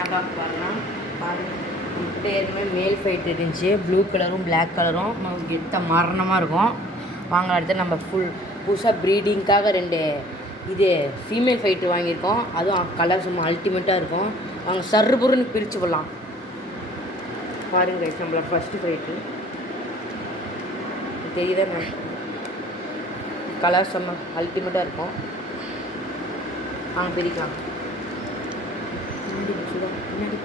என்ன பார்க்க போகிறோம்னா நம்மகிட்ட ஏற்கனவே மேல் ஃபைட் இருந்துச்சு, ப்ளூ கலரும் பிளாக் கலரும் நமக்கு எத்த மரணமாக இருக்கும். வாங்க அடுத்து நம்ம புதுசாக ப்ரீடிங்காக 2 ஃபீமேல் ஃபைட்டு வாங்கியிருக்கோம். அதுவும் கலர் சும்மா அல்டிமேட்டாக இருக்கும். அவங்க சர்றுபுருன்னு பிரித்து போடலாம். பாருங்க கைஸ், நம்மள ஃபஸ்ட்டு ஃபைட்டு தெரியுதா? கலர் செம்ம அல்டிமேட்டாக இருக்கும். அவங்க பிரிக்கலாம். பின்னாடி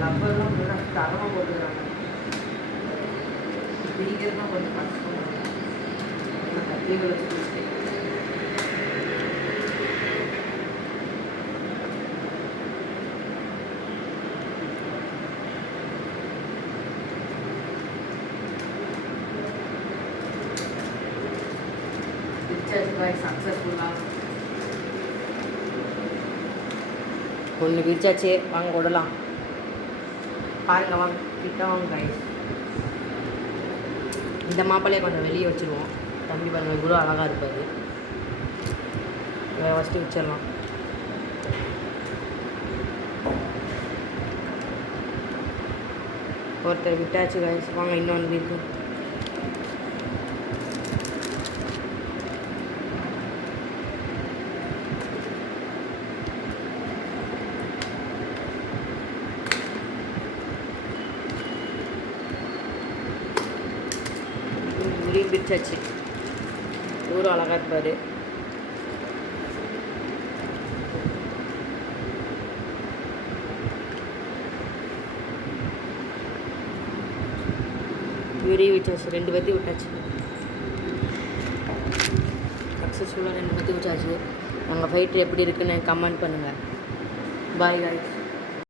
லப்பர்லாம் நல்லா தரமாக போட்டுக்கிறாங்க. பிரிக்கிறது தான் கொஞ்சம் கஷ்டம். கத்திரிகள் வச்சு பிடிச்சிட்டு சக்ஸஸ்ஃபுல்லாக ஒன்று பிரிச்சாச்சு. வாங்க விடலாம். பாருங்க, வாங்க கிட்ட வாங்க கைஸ். இந்த மாப்பிள்ளையை கொஞ்சம் வெளியே வச்சுருவோம். தம்பி பாருங்கள் இவ்வளோ அழகாக இருப்பார். ஃபஸ்ட்டு வச்சிடலாம். ஒருத்தர் விட்டாச்சு கைஸ். வாங்க இன்னொன்று இருக்கு. பிரிச்சாச்சு. ஊரும் அழகாக இருப்பார். இவரையும் விட்டாச்சு. 2 பேர்த்தையும் விட்டாச்சு. சக்ஸஸ்ஃபுல்லாக 2 பேர்த்தையும் விட்டாச்சு. நாங்கள் ஃபைட்டு எப்படி இருக்குன்னு கமெண்ட் பண்ணுங்கள். Bye guys.